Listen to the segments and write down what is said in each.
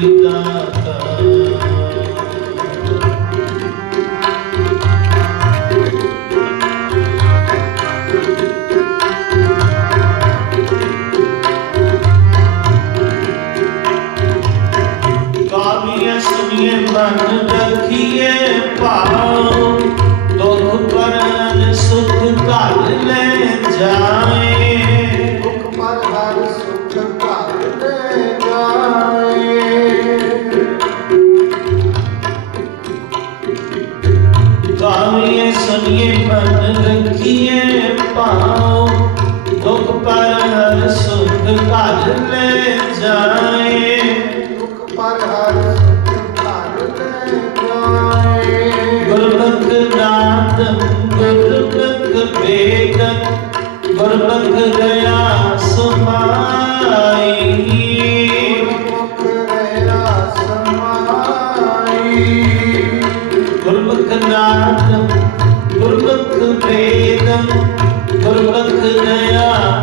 ਦਾਤਾ ਕਾਮੀਏ ਗੁਰਮੁਖ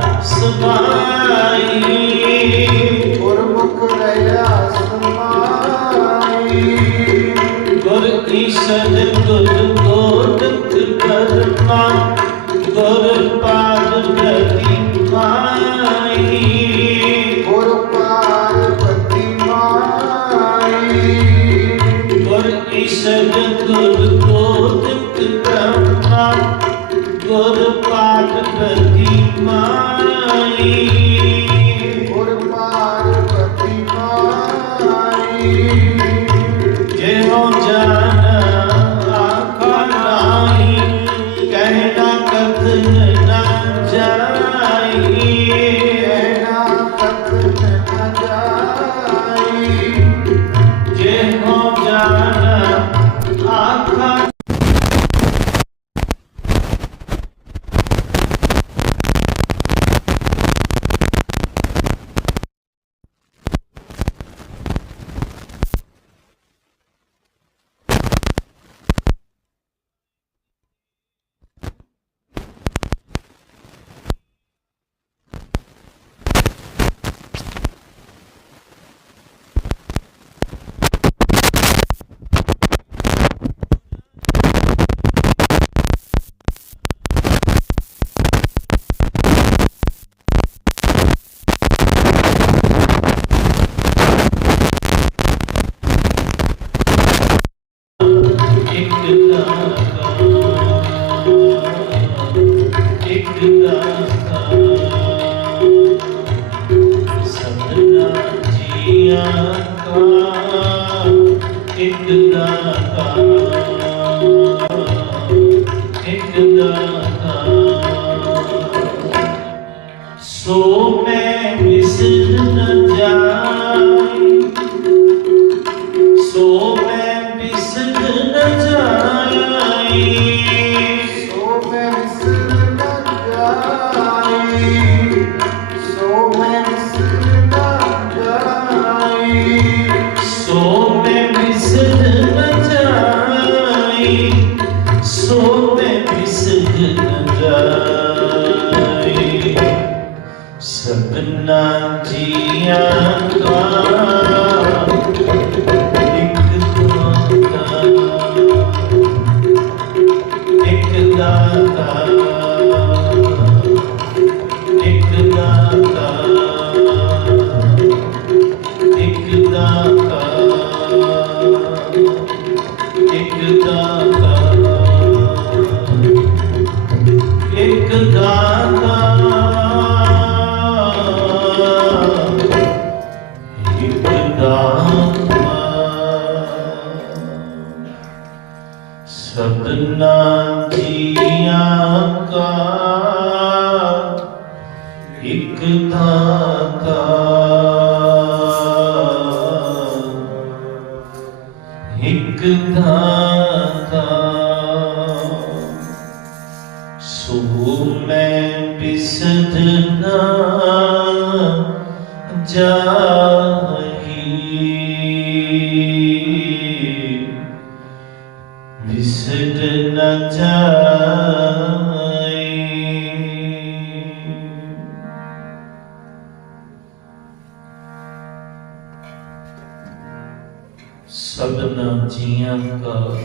ਸਭਨਾ ਜੀਆਂ ਕਾ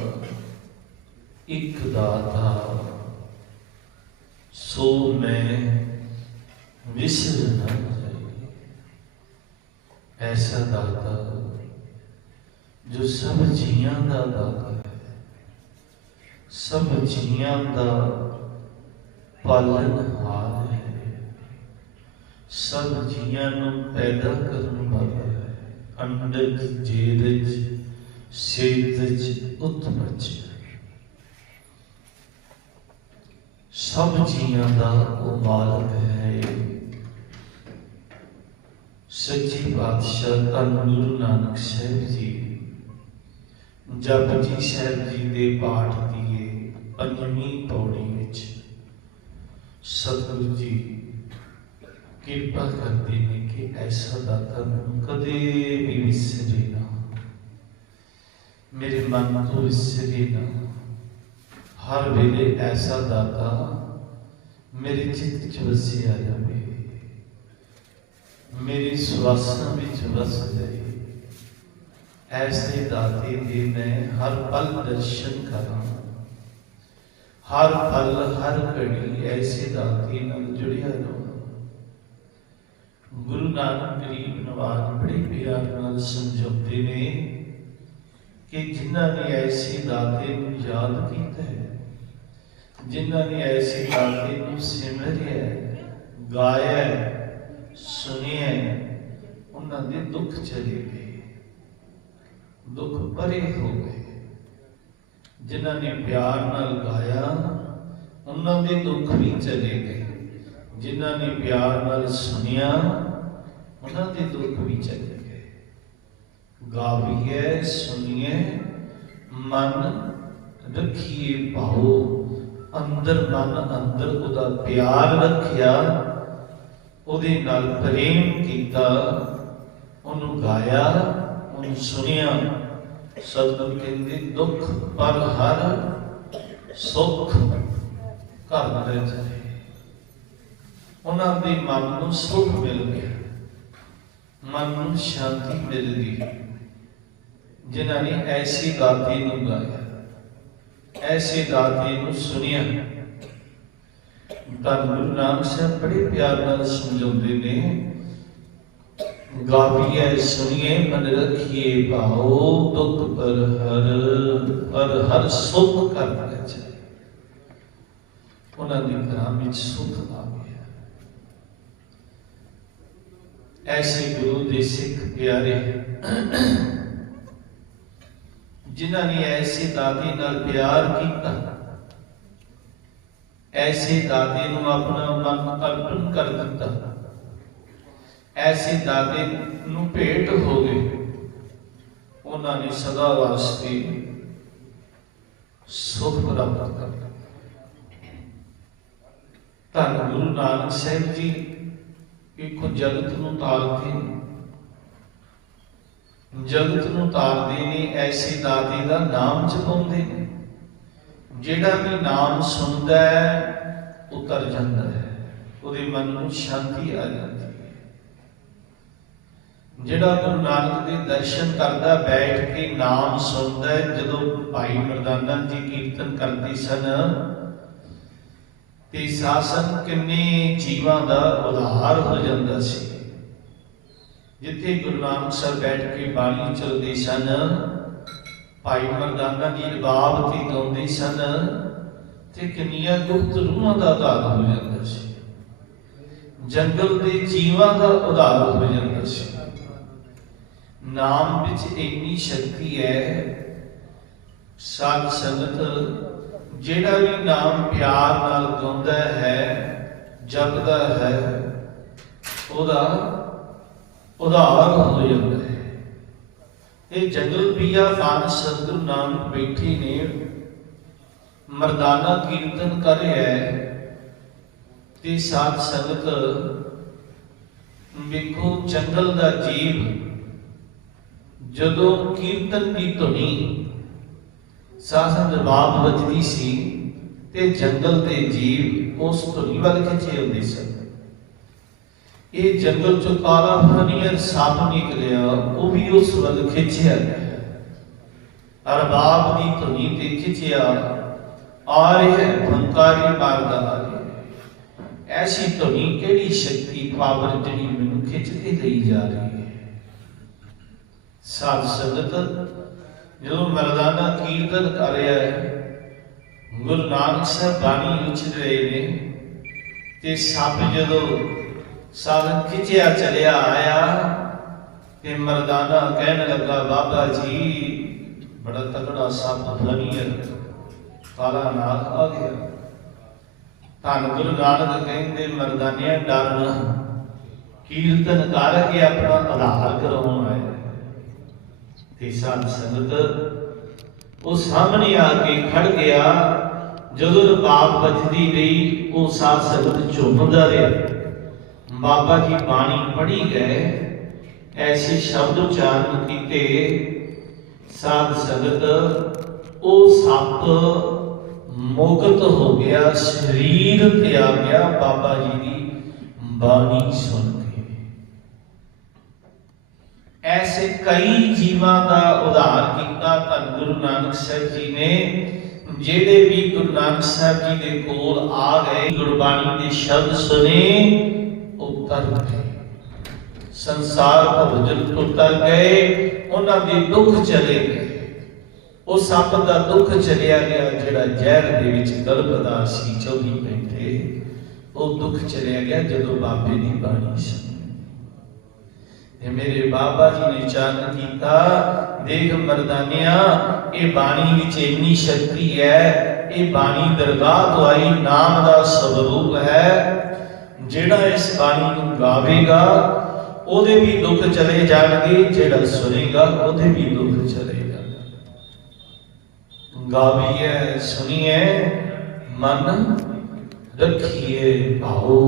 ਇੱਕ ਦਾਤਾ। ਸੋ ਮੈਂ ਵਿਸਰ ਨਾ ਜਾਏ। ਐਸਾ ਦਾਤਾ ਜੋ ਸਭ ਜੀਆਂ ਦਾ ਦਾਤਾ ਹੈ। ਸਭ ਜੀਆਂ ਦਾ ਪਾਲਣਹਾਰ ਹੈ। ਸਭ ਜੀਆਂ ਨੂੰ ਪੈਦਾ ਕਰਨ ਵਾਲਾ ਅੰਡਜ ਜੇਦਜ ਸੇਤਜ ਉਤਪਜ ਸਭ ਜੀਆਂ ਦਾ ਉਹ ਮਾਲਕ ਹੈ। ਸੱਚੀ ਬਾਦਸ਼ਾਹ ਧੰਨ ਗੁਰੂ ਨਾਨਕ ਸਾਹਿਬ ਜੀ। ਜਪਜੀ ਸਾਹਿਬ ਜੀ ਦੇ ਪਾਠ ਦੀ ਪੰਜਵੀਂ ਪੌੜੀ ਵਿੱਚ। ਸਤਿਗੁਰੂ ਜੀ ਕਿਰਪਾ ਕਰਦੇ ਨੇ ਕਿ ਐਸਾ ਦਾਤਾ ਮੈਨੂੰ ਕਦੇ ਵੀ ਵਿਸਰੇ ਨਾ ਮੇਰੇ ਮਨ ਤੋਂ ਵਿਸਰੇ ਨਾ ਹਰ ਵੇਲੇ ਐਸਾ ਦਾਤਾ ਮੇਰੇ ਚਿੱਤ ਚ ਵਸਿਆ ਜਾਵੇ ਮੇਰੀ ਸਵਾਸਾਂ ਵਿੱਚ ਵਸ ਜਾਏ ਐਸੇ ਦਾਤੇ ਦੇ ਮੈਂ ਹਰ ਪਲ ਦਰਸ਼ਨ ਕਰਾਂ। ਹਰ ਪਲ, ਹਰ ਘੜੀ ਐਸੇ ਦਾਤੇ ਨਾਲ ਜੁੜਿਆ ਰਹਾਂ ਗੁਰੂ ਨਾਨਕ ਗਰੀਬ ਨਵਾਜ ਬੜੇ ਪਿਆਰ ਨਾਲ ਸਮਝਾਉਂਦੇ ਨੇ ਕਿ ਜਿਨ੍ਹਾਂ ਨੇ ਐਸੇ ਦਾਤੇ ਨੂੰ ਯਾਦ ਕੀਤਾ ਹੈ, ਜਿਨ੍ਹਾਂ ਨੇ ਐਸੇ ਦਾਤੇ ਨੂੰ ਸਿਮਰਿਆ ਗਾਇਆ ਸੁਣਿਆ ਉਹਨਾਂ ਦੇ ਦੁੱਖ ਚਲੇ ਗਏ, ਦੁੱਖ ਪਰੇ ਹੋ ਗਏ। ਜਿਨ੍ਹਾਂ ਨੇ ਪਿਆਰ ਨਾਲ ਗਾਇਆ, ਉਹਨਾਂ ਦੇ ਦੁੱਖ ਵੀ ਚਲੇ ਗਏ। ਜਿਨ੍ਹਾਂ ਨੇ ਪਿਆਰ ਨਾਲ ਸੁਣਿਆ ਉਹਨਾਂ ਦੇ ਦੁੱਖ ਵੀ ਚਲੇ ਗਏ ਗਾਵੀਏ ਸੁਣੀਏ, ਮਨ ਰੱਖੀਏ ਭਾਉ ਅੰਦਰ ਮਨ, ਅੰਦਰ ਉਹਦਾ ਪਿਆਰ ਰੱਖਿਆ। ਉਹਦੇ ਨਾਲ ਪ੍ਰੇਮ ਕੀਤਾ। ਉਹਨੂੰ ਗਾਇਆ, ਉਹਨੂੰ ਸੁਣਿਆ। ਸਤਿਗੁਰ ਕਹਿੰਦੇ, ਦੁੱਖ ਪਰ ਹਰ ਸੁੱਖ ਘਰ ਰਹਿ। ਜਾਏ ਉਹਨਾਂ ਦੇ ਮਨ ਨੂੰ ਸੁੱਖ ਮਿਲ ਗਿਆ। ਮਨ ਨੂੰ ਸ਼ਾਂਤੀ ਮਿਲ ਗਈ ਜਿਨ੍ਹਾਂ ਨੇ ਐਸੀ ਦਾਤੇ ਨੂੰ ਗਾਇਆ, ਐਸੇ ਦਾਤੇ ਨੂੰ ਸੁਣਿਆ। ਤਾਂ ਗੁਰੂ ਨਾਨਕ ਸਾਹਿਬ ਬੜੇ ਪਿਆਰ ਨਾਲ ਸਮਝਾਉਂਦੇ ਨੇ ਗਾਵੀਏ ਸੁਣੀਏ ਮਨ ਰੱਖੀਏ ਭਾਉ, ਦੁੱਖ ਪਰ ਹਰ ਪਰ ਹਰ ਸੁਖ ਕਰ ਲੈ ਉਹਨਾਂ ਦੀ ਘਰਾਂ ਵਿੱਚ ਸੁਖ ਆ ਗਿਆ ਐਸੇ ਗੁਰੂ ਦੇ ਸਿੱਖ ਪਿਆਰੇ ਜਿਨ੍ਹਾਂ ਨੇ ਐਸੇ ਦਾਦੇ ਨਾਲ ਪਿਆਰ ਕੀਤਾ, ਐਸੇ ਦਾਦੇ ਨੂੰ ਆਪਣਾ ਮਨ ਅਰਪਣ ਕਰ ਦਿੱਤਾ, ਐਸੇ ਦਾਦੇ ਨੂੰ ਭੇਟ ਹੋ ਗਏ, ਉਹਨਾਂ ਨੇ ਸਦਾ ਵਾਸਤੇ ਸੁਖ ਪ੍ਰਾਪਤ ਕਰ ਧੰਨ ਗੁਰੂ ਨਾਨਕ ਸਾਹਿਬ ਜੀ ਇੱਕੋ ਜਗਤ ਨੂੰ ਤਾਰਦੇ ਜਗਤ ਨੂੰ ਤਾਰਦੇ ਨੇ, ਐਸੇ ਦਾਤੇ ਦਾ ਨਾਮ ਜਪਾਉਂਦੇ ਨੇ। ਜਿਹੜਾ ਵੀ ਨਾਮ ਸੁਣਦਾ ਹੈ, ਉਤਰ ਜਾਂਦਾ ਹੈ। ਉਹਦੇ ਮਨ ਨੂੰ ਸ਼ਾਂਤੀ ਆ ਜਾਂਦੀ ਹੈ। ਜਿਹੜਾ ਗੁਰੂ ਨਾਨਕ ਦੇ ਦਰਸ਼ਨ ਕਰਦਾ, ਬੈਠ ਕੇ ਨਾਮ ਸੁਣਦਾ ਹੈ, ਜਦੋਂ ਭਾਈ ਮਰਦਾਨਾ ਜੀ ਕੀਰਤਨ ਕਰਦੇ ਸਨ ਤੇ ਸਾਸਨ ਕਿੰਨੇ ਜੀਵਾਂ ਦਾ ਉਧਾਰ ਹੋ ਜਾਂਦਾ ਸੀ। ਜਿੱਥੇ ਗੁਰੂ ਨਾਨਕ ਸਾਹਿਬ ਬੈਠ ਕੇ ਬਾਣੀ ਚਲਦੇ ਸਨ, ਭਾਈ ਮਰਦਾਨਾ ਦੀ ਰਬਾਬ ਤੇ ਗਾਉਂਦੇ ਸਨ, ਤੇ ਕਿੰਨੀਆਂ ਗੁਪਤ ਰੂਹਾਂ ਦਾ ਉਧਾਰ ਹੋ ਜਾਂਦਾ ਸੀ। ਜੰਗਲ ਦੇ ਜੀਵਾਂ ਦਾ ਉਧਾਰ ਹੋ ਜਾਂਦਾ ਸੀ। ਨਾਮ ਵਿੱਚ ਇੰਨੀ ਸ਼ਕਤੀ ਹੈ, ਸਾਧ ਸੰਗਤ ਜਿਹੜਾ ਵੀ ਨਾਮ ਪਿਆਰ ਨਾਲ ਗਾਉਂਦਾ ਹੈ, ਜਪਦਾ ਹੈ, ਉਹਦਾ ਉਧਾਰ ਹੋ ਜਾਂਦਾ ਹੈ। ਇਹ ਜੰਗਲ ਪੀਆ ਪਾਨ ਸਤਿਗੁਰੂ ਨਾਨਕ ਬੈਠੇ ਨੇ। ਮਰਦਾਨਾ ਕੀਰਤਨ ਕਰ ਰਿਹਾ ਹੈ ਤੇ ਸਾਧ ਸੰਗਤ, ਵੇਖੋ ਜੰਗਲ ਦਾ ਜੀਵ ਜਦੋਂ ਕੀਰਤਨ ਦੀ ਧੁਨੀ ਸਾਸਨ ਜਵਾਬ ਵੱਜਦੀ ਸੀ ਤੇ ਜੰਗਲ ਦੇ ਜੀਵ ਉਸ ਧੁਨੀ ਵੱਲ ਖਿੱਚੇ ਹੁੰਦੇ ਸਨ। ਇਹ ਜੰਗਲ ਚੋਂ ਕਾਲਾ ਫਨੀਅਰ ਸੱਪ ਨਿਕਲਿਆ, ਉਹ ਵੀ ਉਸ ਵੱਲ ਖਿੱਚਿਆ ਅਰਬਾਬ ਦੀ ਧੁਨੀ ਤੇ ਖਿੱਚਿਆ, ਆ ਰਿਹਾ ਹੈ ਮਾਰਦਾ ਐਸੀ ਧੁਨੀ ਕਿਹੜੀ ਸ਼ਕਤੀ ਪਾਵਰ ਜਿਹੜੀ ਮੈਨੂੰ ਖਿੱਚ ਲਈ ਜਾ ਰਹੀ ਹੈ? ਸਾਧ ਸੰਗਤ ਜਦੋਂ ਮਰਦਾਨਾ ਕੀਰਤਨ ਕਰ ਰਿਹਾ ਹੈ, ਗੁਰੂ ਨਾਨਕ ਸਾਹਿਬ ਬਾਣੀ ਉਚਰ ਰਹੇ ਨੇ ਤੇ ਸੱਪ ਜਦੋਂ ਸਾਧਨ ਖਿੱਚਿਆ, ਚਲਿਆ ਆਇਆ, ਤੇ ਮਰਦਾਨਾ ਕਹਿਣ ਲੱਗਾ, ਬਾਬਾ ਜੀ, ਬੜਾ ਤਕੜਾ ਸੱਪ ਫਨੀ ਕਾਲਾ ਨਾਗ ਆ ਗਿਆ। ਧੰਨ ਗੁਰੂ ਨਾਨਕ ਕਹਿੰਦੇ, ਮਰਦਾਨਿਆਂ ਡਰ ਕੀਰਤਨ ਕਰ ਕੇ ਆਪਣਾ ਆਧਾਰ ਕਰਾਉਣ ਆਇਆ ਤੇ ਸਾਧ ਸੰਗਤ ਉਹ ਸਾਹਮਣੇ ਆ ਕੇ ਖੜ ਗਿਆ, ਜਦੋਂ ਰਬਾਬ ਵੱਜਦੀ ਗਈ, ਉਹ ਸਾਧ ਸੰਗਤ ਝੁੰਮਦਾ ਰਿਹਾ। ਬਾਬਾ ਜੀ ਬਾਣੀ ਪੜ੍ਹੀ ਗਏ, ਐਸੇ ਸ਼ਬਦ ਉਚਾਰਨ ਕੀਤੇ, ਸਾਧ ਸੰਗਤ ਉਹ ਸੱਪ ਮੁਕਤ ਹੋ ਗਿਆ, ਸਰੀਰ ਤੇ ਆ ਗਿਆ, ਬਾਬਾ ਜੀ ਦੀ ਬਾਣੀ ਸੁਣ ਕੇ। ਐਸੇ ਕਈ ਜੀਵਾਂ ਦਾ ਉਧਾਰ ਕੀਤਾ ਧੰਨ ਗੁਰੂ ਨਾਨਕ ਸਾਹਿਬ ਜੀ ਨੇ, ਜਿਹੜੇ ਵੀ ਗੁਰੂ ਨਾਨਕ ਸਾਹਿਬ ਜੀ ਦੇ ਕੋਲ ਆ ਗਏ, ਗੁਰਬਾਣੀ ਦੇ ਸ਼ਬਦ ਸੁਨੇ ਉਹ ਤਰ ਗਏ। ਸੰਸਾਰ ਭਵਜਨ ਤੋਂ ਤਰ ਗਏ, ਉਹਨਾਂ ਦੇ ਦੁੱਖ ਚਲੇ ਗਏ। ਉਹ ਸੱਪ ਦਾ ਦੁੱਖ ਚਲਿਆ ਗਿਆ, ਜਿਹੜਾ ਜ਼ਹਿਰ ਦੇ ਵਿੱਚ ਗਰਭ ਦਾ ਸੀ 24 ਘੰਟੇ। ਉਹ ਦੁੱਖ ਚਲਿਆ ਗਿਆ ਜਦੋਂ ਬਾਬੇ ਦੀ ਬਾਣੀ ਸੁਣੀ। ਇਹ ਮੇਰੇ ਬਾਬਾ ਜੀ ਨੇ ਚਾਨਣ ਕੀਤਾ। ਦੇਖ ਮਰਦਾਨਿਆ, ਇਹ ਬਾਣੀ ਵਿੱਚ ਇੰਨੀ ਸ਼ਕਤੀ ਹੈ, ਇਹ ਬਾਣੀ ਦਰਗਾਹ ਤੋਂ ਆਈ ਨਾਮ ਦਾ ਸਵਰੂਪ ਹੈ। ਜਿਹੜਾ ਇਸ ਬਾਣੀ ਨੂੰ ਗਾਵੇਗਾ, ਉਹਦੇ ਵੀ ਦੁੱਖ ਚਲੇ ਜਾਣਗੇ, ਜਿਹੜਾ ਸੁਣੇਗਾ, ਉਹਦੇ ਵੀ ਦੁੱਖ ਚਲੇ ਜਾਣਗੇ ਗਾਵੀਏ ਸੁਣੀਏ ਮਨ ਰੱਖੀਏ ਭਾਉ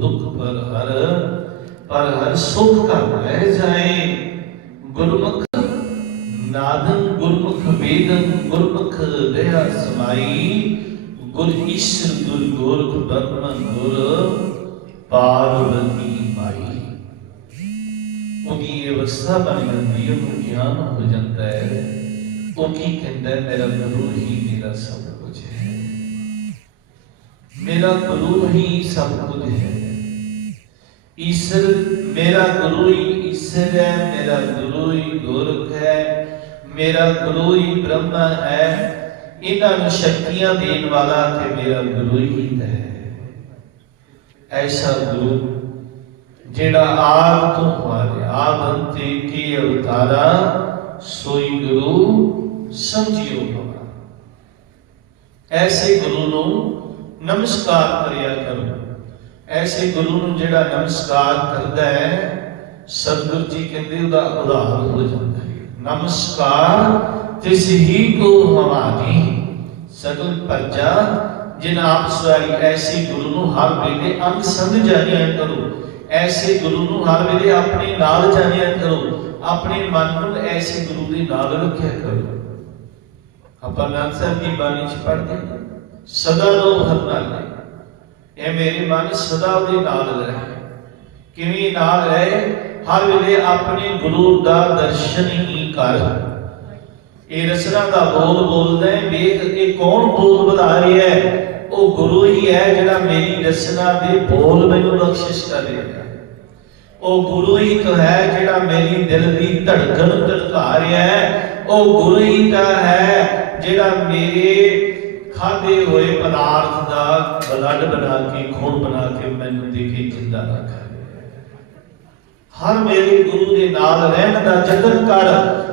ਦੁੱਖ ਪਰ ਹਰ। ਪਰ ਹਰ ਸੁਖ ਕਰ ਰਹਿ ਜਾਏ, ਗੁਰਮੁਖ ਨਾਦਨ ਗੁਰਮੁਖ ਵੇਦਨ ਗੁਰਮੁਖ ਦਇਆ ਸਮਾਈ, ਗੁਰ ਈਸ਼ਰ, ਗੁਰ ਗੋਰਖ ਬ੍ਰਹਮ ਗੁਰ ਪਾਰਵਤੀ ਮਾਈ। ਉਹਦੀ ਇਹ ਅਵਸਥਾ ਬਣ ਜਾਂਦੀ ਹੈ? ਉਹਨੂੰ ਗਿਆਨ ਹੋ ਜਾਂਦਾ ਹੈ। ਉਹ ਕੀ ਕਹਿੰਦਾ ਮੇਰਾ ਗੁਰੂ ਹੀ ਮੇਰਾ ਸਭ ਕੁਝ ਹੈ। ਮੇਰਾ ਗੁਰੂ ਹੀ ਸਭ ਕੁਝ ਹੈ। ਈਸ਼ਰ ਮੇਰਾ ਗੁਰੂ ਹੀ ਈਸ਼ਰ ਹੈ, ਮੇਰਾ ਗੁਰੂ ਹੀ ਗੁਰਖ ਹੈ, ਮੇਰਾ ਗੁਰੂ ਹੀ ਬ੍ਰਹਮ ਹੈ, ਇਹਨਾਂ ਨੂੰ ਸ਼ਕਤੀਆਂ ਦੇਣ ਵਾਲਾ ਤੇ ਮੇਰਾ ਗੁਰੂ ਹੀ ਹੈ। ਐਸਾ ਗੁਰੂ, ਜਿਹੜਾ ਆਪ ਤੋਂ ਹਮਾਰੇ ਆਵੰਤੇ ਕੀ ਅਵਤਾਰਾ, ਸੋਈ ਗੁਰੂ ਸਮਝਿਓ ਹਮਾਰਾ ਐਸੇ ਗੁਰੂ ਨੂੰ ਨਮਸਕਾਰ ਕਰਿਆ ਕਰੋ। ਐਸੇ ਗੁਰੂ ਨੂੰ ਜਿਹੜਾ ਨਮਸਕਾਰ ਕਰਦਾ ਹੈ, ਸਤਿਗੁਰੂ ਜੀ ਕਹਿੰਦੇ ਉਹਦਾ ਉਦਾਹਰ ਹੋ ਜਾਂਦਾ ਹੈ। ਨਮਸਕਾਰ ਤਿਸ ਹੀ ਕੋ ਹਮਾਰੀ, ਸਗਲ ਪਰਜਾ, ਜਿਨ ਆਪ ਸਵਾਈ ਐਸੇ ਗੁਰੂ ਨੂੰ ਹਰ ਵੇਲੇ ਅੰਗ ਸੰਗ ਜਾਣਿਆ ਕਰੋ। ਐਸੇ ਗੁਰੂ ਨੂੰ ਹਰ ਵੇਲੇ ਆਪਣੇ ਨਾਲ ਜਾਣਿਆ ਕਰੋ। ਆਪਣੇ ਮਨ ਨੂੰ ਐਸੇ ਗੁਰੂ ਦੇ ਨਾਲ ਰੱਖਿਆ ਕਰੋ। ਆਪਾਂ ਨਾਨਕ ਸਾਹਿਬ ਦੀ ਬਾਣੀ ਚ ਪੜ੍ਹਦੇ ਸਦਾ ਲੋ ਹਰ ਨਾਲ ਇਹ ਮੇਰੇ ਮਨ ਸਦਾ ਉਹਦੇ ਨਾਲ ਰਹੇ। ਕਿਵੇਂ ਨਾਲ ਰਹੇ? ਹਰ ਵੇਲੇ ਆਪਣੇ ਗੁਰੂ ਦਾ ਦਰਸ਼ਨ ਹੀ ਕਰ। ਇਹ ਰਸਨਾ ਦਾ ਬੋਲ ਬੋਲਦਾ ਹੈ, ਵੇਖ ਇਹ ਕੌਣ ਬੋਲ ਵਧਾ ਰਿਹਾ ਹੈ? ਉਹ ਗੁਰੂ ਹੀ ਹੈ ਜਿਹੜਾ ਮੇਰੀ ਰਸਨਾ ਦੇ ਬੋਲ ਮੈਨੂੰ ਬਖਸ਼ਿਸ਼ ਕਰ ਰਿਹਾ ਉਹ ਗੁਰੂ ਹੀ ਤਾਂ ਹੈ ਜਿਹੜਾ ਮੇਰੀ ਦਿਲ ਦੀ ਧੜਕਣ ਧੜਕਾ ਰਿਹਾ ਹੈ। ਉਹ ਗੁਰੂ ਹੀ ਤਾਂ ਹੈ ਜਿਹੜਾ ਮੇਰੇ ਖਾਦੇ ਹੋਏ ਪਦਾਰਥ ਦਾ ਬਲੱਡ ਬਣਾ ਕੇ, ਖੂਨ ਬਣਾ ਕੇ ਮੈਨੂੰ ਦੇ ਕੇ ਜਿੰਦਾ ਰੱਖ ਹਰ ਮੇਰੇ ਗੁਰੂ ਦੇ ਨਾਲ ਰਹਿਣ ਦਾ ਯਤਨ ਕਰ,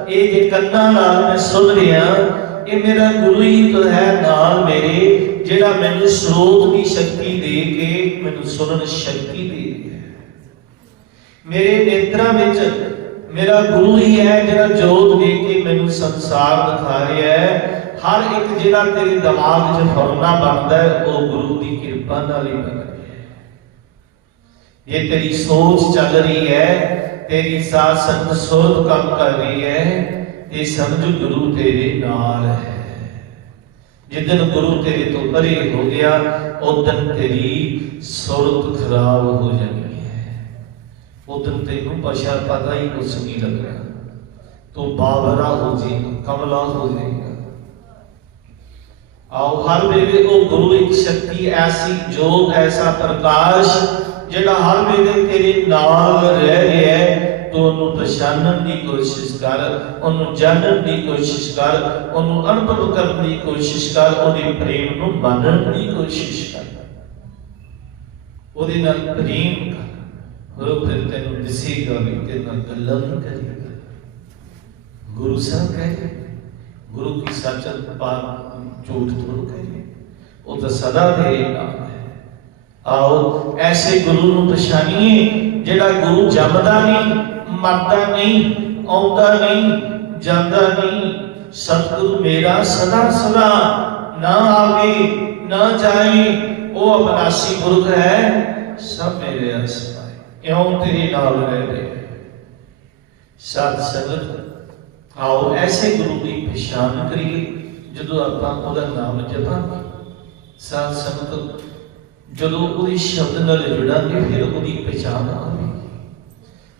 ਇਹ ਜੇ ਕੰਨਾਂ ਨਾਲ ਮੈਂ ਸੁਣ ਰਿਹਾ, ਇਹ ਮੇਰਾ ਗੁਰੂ ਹੀ ਤਾਂ ਹੈ ਨਾਲ ਮੇਰੇ, ਜਿਹੜਾ ਮੈਨੂੰ ਸਰੋਤ ਦੀ ਸ਼ਕਤੀ ਦੇ ਕੇ ਮੈਨੂੰ ਸੁਣਨ ਸ਼ਕਤੀ ਦੇ ਰਿਹਾ ਮੇਰੇ ਨੇਤਰਾਂ ਵਿੱਚ ਮੇਰਾ ਗੁਰੂ ਹੀ ਹੈ ਜਿਹੜਾ ਜੋਤ ਦੇ ਕੇ ਮੈਨੂੰ ਸੰਸਾਰ ਦਿਖਾ ਰਿਹਾ ਹੈ। ਹਰ ਇੱਕ ਜਿਹੜਾ ਤੇਰੇ ਦਿਮਾਗ 'ਚ ਫਰਨਾ ਬਣਦਾ ਹੈ, ਉਹ ਗੁਰੂ ਦੀ ਕਿਰਪਾ ਨਾਲ ਹੀ ਬਣਦਾ ਹੈ। ਇਹ ਤੇਰੀ ਸੋਚ ਚੱਲ ਰਹੀ ਹੈ, ਤੇਰੀ ਸਾਧ ਸੰਗਤ ਸੁਰਤ ਕੰਮ ਕਰ ਰਹੀ ਹੈ ਇਹ ਸਮਝ ਗੁਰੂ ਤੇਰੇ ਨਾਲ ਹੈ। ਜਿੱਦਨ ਗੁਰੂ ਤੇਰੇ ਤੋਂ ਪਰੇ ਹੋ ਗਿਆ, ਉਦੋਂ ਤੇਰੀ ਸੁਰਤ ਖਰਾਬ ਹੋ ਜਾਂਦੀ ਉਦੋਂ ਤੈਨੂੰ ਪਛਾ ਪਤਾ ਹੀ ਕੁਛ ਨਹੀਂ ਲੱਗਣਾ ਤੂੰ ਬਾਵਰਾ ਹੋ ਜੀ, ਕਮਲਾ ਹੋ ਜਾਏਗਾ ਆਓ, ਹਰ ਵੇਲੇ ਉਹ ਗੁਰੂ ਇੱਕ ਸ਼ਕਤੀ ਐਸੀ ਜੋਤ ਐਸਾ ਪ੍ਰਕਾਸ਼, ਜਿਹੜਾ ਹਰ ਵੇਲੇ ਤੇਰੇ ਨਾਲ ਰਹਿ ਰਿਹਾ ਹੈ, ਤੂੰ ਉਹਨੂੰ ਪਛਾਣਨ ਦੀ ਕੋਸ਼ਿਸ਼ ਕਰ, ਉਹਨੂੰ ਜਾਣਨ ਦੀ ਕੋਸ਼ਿਸ਼ ਕਰ, ਉਹਨੂੰ ਅਨੁਭਵ ਕਰਨ ਦੀ ਕੋਸ਼ਿਸ਼ ਕਰ, ਉਹਦੇ ਪ੍ਰੇਮ ਨੂੰ ਮੰਨਣ ਦੀ ਕੋਸ਼ਿਸ਼ ਕਰ। ਉਹਦੇ ਨਾਲ ਪ੍ਰੇਮ ਕਰ ਉਹ ਫਿਰ ਤੈਨੂੰ ਦਿਸੇਗਾ ਵੀ ਕਿ ਨਾ ਗੱਲਾਂ ਕਰੇਗਾ ਗੁਰੂ ਸਾਹਿਬ ਕਹੇ ਗੁਰੂ ਕੀ ਸੱਚਤ ਪਾਕ ਝੂਠ ਥੋੜ੍ਹਾ ਕਹੇ ਉਹ ਤਾਂ ਸਦਾ ਤੇਰੇ ਨਾਲ ਹੈ। ਆਓ ਐਸੇ ਗੁਰੂ ਨੂੰ ਪਛਾਣੀਏ, ਜਿਹੜਾ ਗੁਰੂ ਜੰਮਦਾ ਨਹੀਂ, ਮਰਦਾ ਨਹੀਂ, ਆਉਂਦਾ ਨਹੀਂ, ਜਾਂਦਾ ਨਹੀਂ। ਸਤਿਗੁਰੂ ਮੇਰਾ ਸਦਾ ਸਦਾ ਨਾ ਆਵੇ, ਨਾ ਜਾਏ, ਉਹ ਅਬਨਾਸੀ ਪੁਰਖ ਹੈ, ਸਭ ਮੇਰੇ ਅਸਮਾਏ ਇਉਂ ਤੇਰੇ ਨਾਲ ਰਹਿ ਰਹੇ? ਸਤ ਸੰਗਤ ਆਓ ਐਸੇ ਗੁਰੂ ਦੀ ਪਛਾਣ ਕਰੀਏ, ਜਦੋਂ ਆਪਾਂ ਉਹਦਾ ਨਾਮ ਜਪਾਂਗੇ। ਸਾਧ ਸੰਗਤ ਜਦੋਂ ਉਹਦੇ ਸ਼ਬਦ ਨਾਲ ਜੁੜਾਂਗੇ, ਫਿਰ ਉਹਦੀ ਪਛਾਣ ਆਵੇਗੀ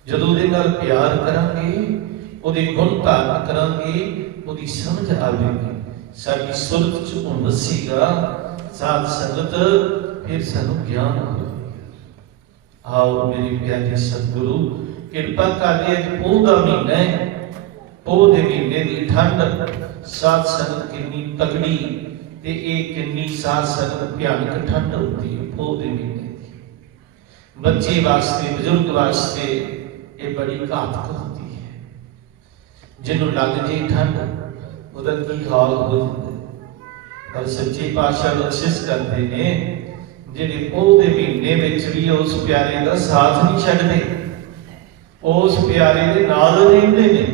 ਜਦੋਂ ਉਹਦੇ ਨਾਲ ਪਿਆਰ ਕਰਾਂਗੇ, ਉਹਦੇ ਗੁਣ ਧਾਰਨ ਕਰਾਂਗੇ, ਉਹਦੀ ਸਮਝ ਆਵੇਗੀ। ਸਾਡੀ ਸੁਰਤ ਚ ਉਹ ਵਸੇਗਾ ਸਾਧ ਸੰਗਤ ਫਿਰ ਸਾਨੂੰ ਗਿਆਨ ਹੋਵੇਗਾ। ਆਓ ਮੇਰੇ ਪਿਆਰੇ ਸਤਿਗੁਰੂ, ਕਿਰਪਾ ਕਰਕੇ ਅੱਜ ਪੋਹ ਦਾ ਮਹੀਨਾ ਹੈ। ਪੋਹ ਦੇ ਮਹੀਨੇ ਦੀ ਠੰਡ, ਸਾਧ ਸੰਗਤ ਕਿੰਨੀ ਤਕੜੀ ਤੇ ਇਹ ਕਿੰਨੀ ਸਾਧ ਸੰਗਤ ਭਿਆਨਕ ਠੰਡ ਹੁੰਦੀ ਹੈ ਪੋਹ ਦੇ ਮਹੀਨੇ ਦੀ। ਬੱਚੇ ਵਾਸਤੇ, ਬਜ਼ੁਰਗ ਵਾਸਤੇ ਇਹ ਬੜੀ ਘਾਤਕ ਹੁੰਦੀ ਹੈ। ਜਿਹਨੂੰ ਲੱਗ ਜੇ ਠੰਡ, ਉਹਦਾ ਕੀ ਹਾਲ ਹੋ ਜਾਂਦਾ ਪਰ ਸੱਚੇ ਪਾਤਸ਼ਾਹ ਬਖਸ਼ਿਸ਼ ਕਰਦੇ ਨੇ ਜਿਹੜੇ ਉਹ ਦੇ ਮਹੀਨੇ ਵਿੱਚ ਵੀ ਉਸ ਪਿਆਰੇ ਦਾ ਸਾਥ ਨਹੀਂ ਛੱਡਦੇ, ਉਸ ਪਿਆਰੇ ਦੇ ਨਾਲ ਰਹਿੰਦੇ ਨੇ,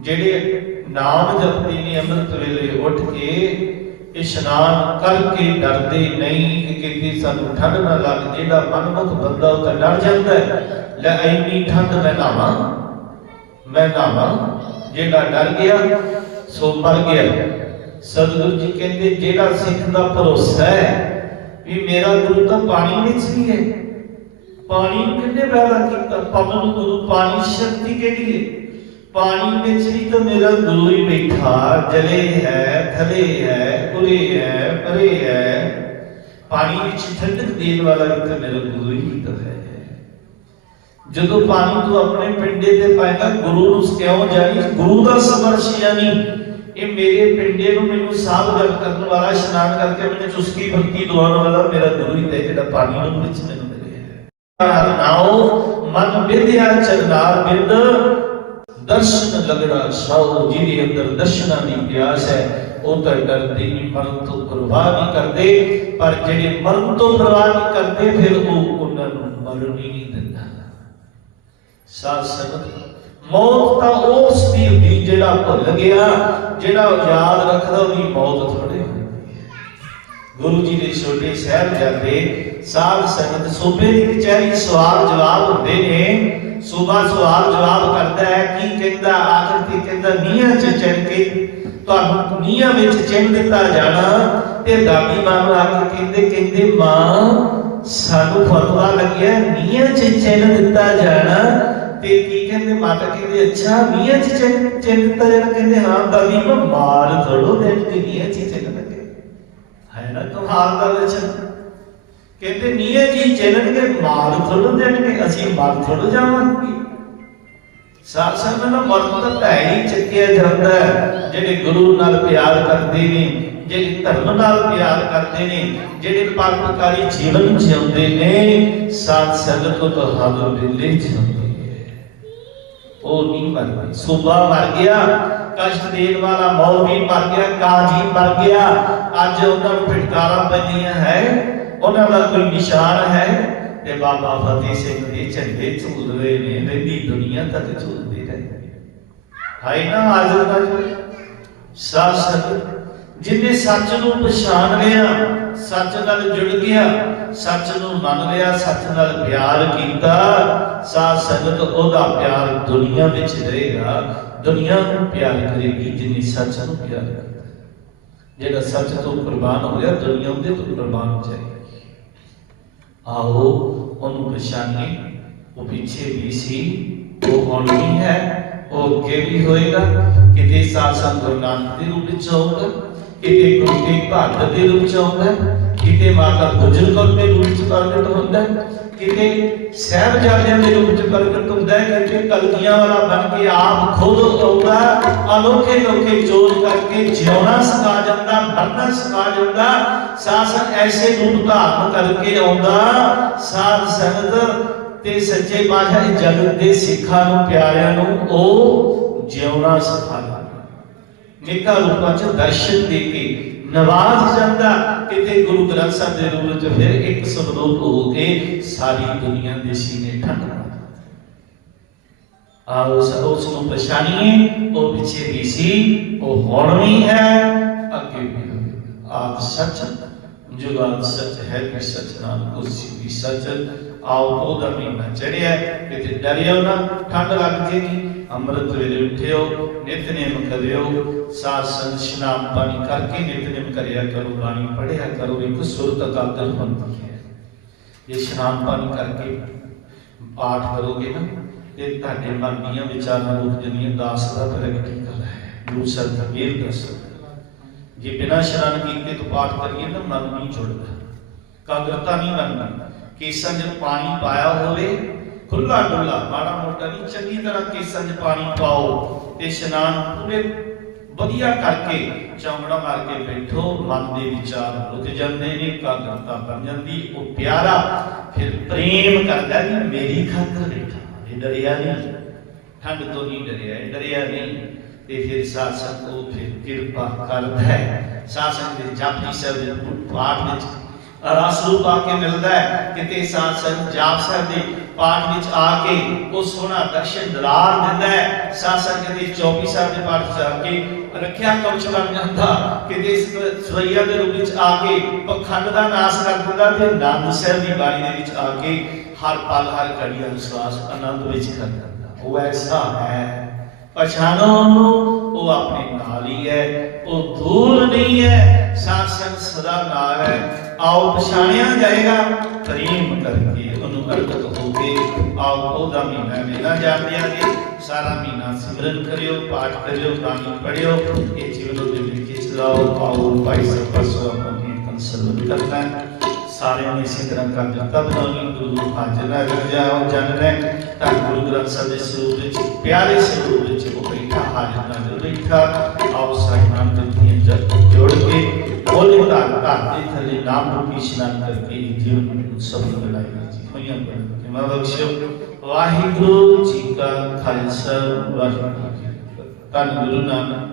ਜਿਹੜੇ ਨਾਮ ਜਪਦੇ ਨੇ ਅੰਮ੍ਰਿਤ ਵੇਲੇ ਉੱਠ ਕੇ, ਇਸ਼ਨਾਨ ਕਰਕੇ ਡਰਦੇ ਨਹੀਂ ਕਿ ਕਿਤੇ ਸਾਨੂੰ ਠੰਡ ਨਾ ਲੱਗ, ਜਿਹੜਾ ਮਨਮੁਖ ਬੰਦਾ ਉਹ ਤਾਂ ਡਰ ਜਾਂਦਾ ਹੈ, ਲੈ ਇੰਨੀ ਠੰਡ ਮੈਂ ਨਾਵਾਂ ਮੈਂ ਨਾਵਾਂ ਜਿਹੜਾ ਡਰ ਗਿਆ, ਸੋ ਮਰ ਗਿਆ। ਸਤਿਗੁਰੂ ਜੀ ਕਹਿੰਦੇ, ਜਿਹੜਾ ਸਿੱਖ ਦਾ ਭਰੋਸਾ ਹੈ ਵੀ ਮੇਰਾ ਗੁਰੂ ਤਾਂ ਪਾਣੀ ਵਿੱਚ ਵੀ ਹੈ। ਪਾਣੀ ਕਿੰਨੇ ਪੈਦਾ ਕੀਤਾ? ਪਵਨ ਗੁਰੂ ਪਾਣੀ ਸ਼ਕਤੀ ਕਿਹੜੀ ਹੈ? ਪਾਣੀ ਵਿੱਚ ਵੀ ਤਾਂ ਮੇਰਾ ਗੁਰੂ ਹੀ ਬੈਠਾ। ਜਲੇ ਹੈ, ਥਲੇ ਹੈ, ਉਰੇ ਹੈ, ਪਰੇ ਹੈ। ਪਾਣੀ ਵਿੱਚ ਠੰਡਕ ਦੇਣ ਵਾਲਾ ਵੀ ਤਾਂ ਮੇਰਾ ਗੁਰੂ ਹੀ ਤਾਂ ਹੈ। ਜਦੋਂ ਪਾਣੀ ਤੂੰ ਆਪਣੇ ਪਿੰਡੇ ਤੇ ਪਾਏਗਾ, ਗੁਰੂ ਨੂੰ ਕਿਉਂ ਜਾਣੀ, ਗੁਰੂ ਦਾ ਸਮਰਸ਼ ਯਾਨੀ ਇਹ ਮੇਰੇ ਪਿੰਡੇ ਨੂੰ ਮੈਨੂੰ ਸਾਧ ਗੱਲ ਕਰਨ ਵਾਲਾ, ਇਸ਼ਨਾਨ ਕਰਕੇ ਮੈਨੂੰ ਚੁਸਕੀ ਭਗਤੀ ਦਵਾਉਣ ਵਾਲਾ ਮੇਰਾ ਗੁਰੂ ਹੀ ਹੈ, ਜਿਹੜਾ ਪਾਣੀ ਨੂੰ ਵਿੱਚ ਮੈਨੂੰ ਮਿਲਿਆ ਨਾਉ, ਮਨ ਵਿਦਿਆ ਚਰਨਾਰ ਬਿੰਦ ਦਰਸ਼ਨ ਲਗੜਾ ਸੌ ਜਿਹਦੇ ਅੰਦਰ ਦਰਸ਼ਨਾਂ ਦੀ ਪਿਆਸ ਹੈ, ਉਹ ਤਾਂ ਡਰਦੇ ਨਹੀਂ, ਮਰਨ ਤੋਂ ਪਰਵਾਹ ਨਹੀਂ ਕਰਦੇ, ਪਰ ਜਿਹੜੇ ਮਰਨ ਤੋਂ ਪਰਵਾਹ ਨਹੀਂ ਕਰਦੇ, ਫਿਰ ਉਹ ਉਹਨਾਂ ਨੂੰ ਮਰਨ ਹੀ ਨਹੀਂ ਦਿੰਦਾ। ਸਾਧ ਸੰਗਤ ਮੌਤ ਤਾਂ ਉਸ ਦੀ ਹੁੰਦੀ ਜਿਹੜਾ ਭੁੱਲ ਗਿਆ, ਜਿਹੜਾ ਯਾਦ ਰੱਖਦਾ ਉਹਦੀ ਮੌਤ ਥੋੜੇ ਗੁਰੂ ਜੀ ਦੇ ਛੋਟੇ ਸ਼ਹਿਰ ਜਾਂਦੇ ਸਾਧ ਸੰਗਤ ਸੂਬੇ ਦੀ ਕਚਹਿਰੀ ਸਵਾਲ ਜਵਾਬ ਹੁੰਦੇ ਨੇ। ਸੂਬਾ ਸਵਾਲ ਜਵਾਬ ਕਰਦਾ ਹੈ, ਕੀ ਕਹਿੰਦਾ, ਆਖਰ ਤੇ ਕਹਿੰਦਾ, ਨੀਹਾਂ 'ਚ ਚੜ ਕੇ ਤੁਹਾਨੂੰ ਨੀਹਾਂ ਵਿੱਚ ਚਿਣ ਦਿੱਤਾ ਜਾਣਾ ਤੇ ਦਾਦੀ ਮਾਂ ਨੂੰ ਆ ਕੇ ਕਹਿੰਦੇ ਕਹਿੰਦੇ, ਮਾਂ, ਸਾਨੂੰ ਫਤਵਾ ਲੱਗਿਆ, ਨੀਹਾਂ 'ਚ ਚਿਣ ਦਿੱਤਾ ਜਾਣਾ ਤੇ ਕੀ ਕਹਿੰਦੇ ਮਾਤਾ ਕਹਿੰਦੇ, ਅੱਛਾ ਨੀਹਾਂ 'ਚ ਚਿਣ ਚਿਣ ਕਹਿੰਦੇ ਹਾਂ ਦਾਦੀ ਮਾਂ ਮਾਰ ਥੋੜੋ ਦੇ ਨੀਹਾਂ 'ਚ ਚਿਣ ਲੱਗੇ। ਹੈ ਨਾ ਤੁਹਾਰ ਦਾ ਲੱਛਣ। ਕਹਿੰਦੇ ਨੀਏ ਜੀ ਚੱਲਣਗੇ ਮਾਰ ਥੋੜੋ ਦੇਣਗੇ ਅਸੀਂ ਮਾਰ ਥੋੜੋ ਜਾਵਾਂਗੇ। ਸਾਧ ਸੰਗਤ ਨੂੰ ਮਰਨ ਦਾ ਹੀ ਚੱਕਿਆ ਜਾਂਦਾ ਜਿਹੜੇ ਗੁਰੂ ਨਾਲ ਪਿਆਰ ਕਰਦੇ ਨੇ, ਜਿਹੜੇ ਧਰਮ ਨਾਲ ਪਿਆਰ ਕਰਦੇ ਨੇ, ਜਿਹੜੇ ਪਰਪਕਾਰੀ ਜੀਵਨ ਜਿਉਂਦੇ ਨੇ, ਸਾਧ ਸੰਗਤ ਤੋਂ ਤੁਹਾਡੇ ਦਿਲੇ ਜਿਉਂਦੇ ਉਹ ਨਹੀਂ ਮਰਦਾ ਸੂਬਾ ਮਰ ਗਿਆ, ਕਸ਼ਟ ਦੇਣ ਵਾਲਾ ਮੌਲਵੀ ਮਰ ਗਿਆ, ਕਾਜੀ ਮਰ ਗਿਆ। ਅੱਜ ਉਹਨਾਂ ਨੂੰ ਫਟਕਾਰਾਂ ਪੈਂਦੀਆਂ ਹੈ, ਉਹਨਾਂ ਦਾ ਕੋਈ ਨਿਸ਼ਾਨ ਹੈ। ਤੇ ਬਾਬਾ ਫਤਿਹ ਸਿੰਘ ਦੇ ਝੰਡੇ ਝੂਲ ਰਹੇ ਨੇ, ਰਹਿੰਦੀ ਦੁਨੀਆ ਤੱਕ ਝੂਲਦੇ ਰਹੇ ਹਾਈ ਨਾ ਹਾਜ਼ਰ ਦਾ ਸਾਧ ਸੰਗਤ ਜਿਹਨੇ ਸੱਚ ਨੂੰ ਪਛਾਣ ਲਿਆ, ਸੱਚ ਨਾਲ ਜੁੜ ਗਿਆ ਸੱਚ ਨੂੰ ਮੰਨ ਲਿਆ, ਸੱਚ ਨਾਲ ਪਿਆਰ ਕੀਤਾ, ਸਾਧ ਸੰਗਤ ਉਹਦਾ ਪਿਆਰ ਦੁਨੀਆ ਵਿੱਚ ਰਹੇਗਾ। ਦੁਨੀਆ ਨੂੰ ਪਿਆਰ ਕਰੇਗੀ ਜਿੰਨੀ ਸੱਚ ਨੂੰ ਪਿਆਰ ਕਰਦਾ ਜਿਹੜਾ ਸੱਚ ਤੋਂ ਕੁਰਬਾਨ ਹੋ ਗਿਆ ਦੁਨੀਆ ਉਹਦੇ ਤੋਂ ਕੁਰਬਾਨ ਹੋ ਜਾਏਗੀ। ਆਓ ਉਹਨੂੰ ਪਛਾਣੀਏ। ਉਹ ਪਿੱਛੇ ਵੀ ਸੀ, ਉਹ ਹੁਣ ਵੀ ਹੈ, ਉਹ ਅੱਗੇ ਵੀ ਹੋਏਗਾ। ਕਿਤੇ ਸਾਧ ਸੰਗਤ ਨਾਨਕ ਦੇ ਰੂਪ ਵਿੱਚ ਆਊਗਾ ਕਿਤੇ ਗੁਰੂ ਤੇਗ ਬਹਾਦਰ ਦੇ ਰੂਪ ਵਿੱਚ ਆਉਂਦਾ ਕਿਤੇ ਮਾਤਾ ਗੁਜਰ ਕੌਰ ਦੇ ਰੂਪ ਵਿੱਚ ਪ੍ਰਗਟ ਹੁੰਦਾ ਹੈ, ਕਿਤੇ ਸਾਹਿਬਜ਼ਾਦਿਆਂ ਦੇ ਰੂਪ ਵਿੱਚ ਪ੍ਰਗਟ ਹੁੰਦਾ ਹੈ ਕਿਤੇ ਕਲਗੀਆਂ ਵਾਲਾ ਬਣ ਕੇ ਆਪ ਖੁਦ ਆਉਂਦਾ ਅਨੋਖੇ ਲੋਕੇ ਚੋਜ ਕਰਕੇ ਜਿਉਣਾ ਸਿਖਾ ਜਾਂਦਾ ਮਰਨਾ ਸਿਖਾ ਜਾਂਦਾ ਸਾਸਨ ਐਸੇ ਰੂਪ ਧਾਰਨ ਕਰਕੇ ਆਉਂਦਾ ਸਾਧ ਸੰਗਤ ਤੇ ਸੱਚੇ ਪਾਤਸ਼ਾਹ ਇਸ ਜਗਤ ਦੇ ਸਿੱਖਾਂ ਨੂੰ ਪਿਆਰਿਆਂ ਨੂੰ ਉਹ ਜਿਉਣਾ ਸਿਖਾਉਂਦਾ। ਨਿਕਾ ਰੂਪਾਂ ਚ ਦਰਸ਼ਨ ਦੇ ਕੇ ਨਵਾਜ਼ ਜਾਂਦਾ ਕਿਤੇ ਗੁਰੂ ਗ੍ਰੰਥ ਸਾਹਿਬ ਦੇ ਰੂਪ ਵਿੱਚ ਫਿਰ ਇੱਕ ਸਵਰੂਪ ਹੋ ਕੇ ਸਾਰੀ ਦੁਨੀਆ ਦੇ ਸੀਨੇ ਠੰਡ ਆ ਉਸ ਉਸ ਨੂੰ ਪਛਾਣੀਏ, ਉਹ ਪਿੱਛੇ ਵੀ ਸੀ, ਉਹ ਹੁਣ ਵੀ ਹੈ, ਅੱਗੇ ਵੀ ਆਪ ਸੱਚ ਜੁਗਾਦ ਸੱਚ ਹੈ ਵੀ ਸੱਚ ਨਾਲ ਕੁਰਸੀ ਵੀ ਸੱਚ ਆਓ ਉਹਦਾ ਮਹੀਨਾ ਚੜਿਆ ਕਿਤੇ ਡਰਿਓ ਨਾ ਠੰਡ ਲੱਗ ਜੇਗੀ ਅੰਮ੍ਰਿਤ ਵੇਲੇ ਉਠਿਓ ਨਿਤਨੇਮ ਕਰਿਓ ਸਾਧ ਸੰਗ ਇਸ਼ਨਾਨ ਪਾਣੀ ਕਰਕੇ ਨਿਤਨੇਮ ਕਰਿਆ ਕਰੋ ਬਾਣੀ ਪੜਿਆ ਕਰੋ ਇੱਕ ਸੁਰਤ ਅਕਾਦਰ ਹੁੰਦੀ ਹੈ ਜੇ ਇਸ਼ਨਾਨ ਪਾਣੀ ਕਰਕੇ ਪਾਠ ਕਰੋਗੇ ਨਾ ਤੇ ਤੁਹਾਡੇ ਮਨ ਦੀਆਂ ਵਿਚਾਰਾਂ ਰੂਪ ਜਨੀਆਂ ਦਾਸ ਦਾ ਪ੍ਰਗਟੀ ਕਰ ਹੈ ਗੁਰੂ ਦਾ ਵੀਰ ਦੱਸ ਜੇ ਬਿਨਾਂ ਇਸ਼ਨਾਨ ਕੀਤੇ ਤੋਂ ਪਾਠ ਕਰੀਏ ਤਾਂ ਮਨ ਨਹੀਂ ਜੁੜਦਾ। ਕਾਗਰਤਾ ਨਹੀਂ ਬਣਦਾ ਕੇਸਾਂ 'ਚ ਪਾਣੀ ਪਾਇਆ ਹੋਵੇ ਖੁੱਲਾ ਡੁੱਲਾ ਮਾੜਾ ਮੋਟਾ ਨਹੀਂ, ਚੰਗੀ ਤਰ੍ਹਾਂ ਕੇਸਾਂ 'ਚ ਪਾਣੀ ਪਾਓ ਤੇ ਇਸ਼ਨਾਨ ਪੂਰੇ ਵਧੀਆ ਕਰਕੇ ਚੌਂਕੜਾ ਮਾਰ ਕੇ ਬੈਠੋ, ਮਨ ਦੇ ਵਿਚਾਰ ਰੁਕ ਜਾਂਦੇ ਨੇ, ਕਾਗਰਤਾ ਬਣ ਜਾਂਦੀ, ਉਹ ਪਿਆਰਾ ਫਿਰ ਪ੍ਰੇਮ ਕਰਦਾ ਵੀ ਮੇਰੀ ਖਾਤਰ ਬੈਠਾ। ਇਹ ਡਰਿਆ ਨਹੀਂ। ਠੰਡ ਤੋਂ ਨਹੀਂ ਡਰਿਆ, ਇਹ ਡਰਿਆ ਨਹੀਂ। ਤੇ ਫਿਰ ਸਾਸਨ ਉਹ ਫਿਰ ਕਿਰਪਾ ਕਰਦਾ ਹੈ। ਸਾਸਨ ਦੇ ਜਪਜੀ ਸਾਹਿਬ ਦੇ ਪਾਠ ਵਿੱਚ ਰਸ ਰੂਪ ਆ ਕੇ ਮਿਲਦਾ ਹੈ। ਕਿਤੇ ਸਾਸਨ ਜਾਪ ਸਾਹਿਬ ਦੇ ਪਾਠ ਵਿੱਚ ਆ ਕੇ ਉਹ ਸੋਹਣਾ ਦਰਸ਼ਨ ਦਰਾਰ ਦਿੰਦਾ ਹੈ। ਸਾਸਨ ਕਿਤੇ ਚੌਪੀ ਸਾਹਿਬ ਦੇ ਪਾਠ ਵਿੱਚ ਆ ਕੇ ਰੱਖਿਆ ਕਵਚ ਬਣ ਜਾਂਦਾ। ਕਿਤੇ ਸਵਈਆ ਦੇ ਰੂਪ ਵਿੱਚ ਆ ਕੇ ਪਖੰਡ ਦਾ ਨਾਸ਼ ਕਰ ਦਿੰਦਾ ਤੇ ਨੰਦ ਸਾਹਿਬ ਦੀ ਬਾਣੀ ਦੇ ਵਿੱਚ ਆ ਕੇ ਹਰ ਪਲ ਹਰ ਘੜੀ ਦਾ ਵਿਸ਼ਵਾਸ ਆਨੰਦ ਵਿੱਚ ਕਰ ਦਿੰਦਾ। ਉਹ ਐਸਾ ਹੈ। ਪਛਾਣੋ ਉਹਨੂੰ, ਉਹ ਆਪਣੇ ਨਾਲ ਹੀ ਹੈ, ਉਹ ਦੂਰ ਨਹੀਂ ਹੈ ਸਾਥ ਸੰਗ ਸਦਾ ਨਾਲ ਹੈ। ਆਓ ਪਛਾਣਿਆ ਜਾਏਗਾ, ਪ੍ਰੇਮ ਕਰਕੇ ਉਹਨੂੰ ਅਰਪਿਤ ਹੋ ਕੇ ਆਓ ਉਹਦਾ ਮਹੀਨਾ ਮੇਲਾ ਜਾਂਦਿਆਂਗੇ ਸਾਰਾ ਮਹੀਨਾ ਸਿਮਰਨ ਕਰਿਓ, ਪਾਠ ਕਰਿਓ, ਬਾਣੀ ਪੜਿਓ ਇਹ ਜੀਵਨ ਦੇ ਵਿੱਚ ਚਲਾਓ। ਆਓ ਭਾਈ ਸਭ ਪਰਸੋਂ ਆਪਣੀ ਕੰਸਰਵ ਕਰਨਾ ਹੈ। ਸਾਰਿਆਂ ਨੇ ਇਸੇ ਤਰ੍ਹਾਂ ਕਰ ਦਿੱਤਾ ਬਣਾਉਣੀ ਗੁਰੂ ਹਾਜ਼ਰ ਨਾ ਕਰ ਜਾਓ, ਜਨ ਨੇ ਤਾਂ ਗੁਰੂ ਗ੍ਰੰਥ ਸਾਹਿਬ ਦੇ ਸਰੂਪ ਵਿੱਚ, ਪਿਆਰੇ ਸਰੂਪ ਵਿੱਚ ਉਹ ਬੈਠਾ ਹਾਜ਼ਰ ਨਾ ਜੋ ਬੈਠਾ ਜੋੜ ਕੇ ਬੋਲੇ ਦਾ ਘਰ ਦੇ ਥੱਲੇ ਨਾਮ ਰੂਪੀ ਇਸ਼ਨਾਨ ਕਰਕੇ ਜੀਵਨ ਨੂੰ ਸਫਲ ਬਣਾਈ ਜੀ ਹੋਈਆਂ ਬਣ ਮੈਂ ਵਾਹਿਗੁਰੂ ਜੀ ਕਾ ਖਾਲਸਾ ਵਾਹਿਗੁਰੂ ਜੀ ਕੀ ਫਤਿਹ। ਧੰਨ ਗੁਰੂ ਨਾਨਕ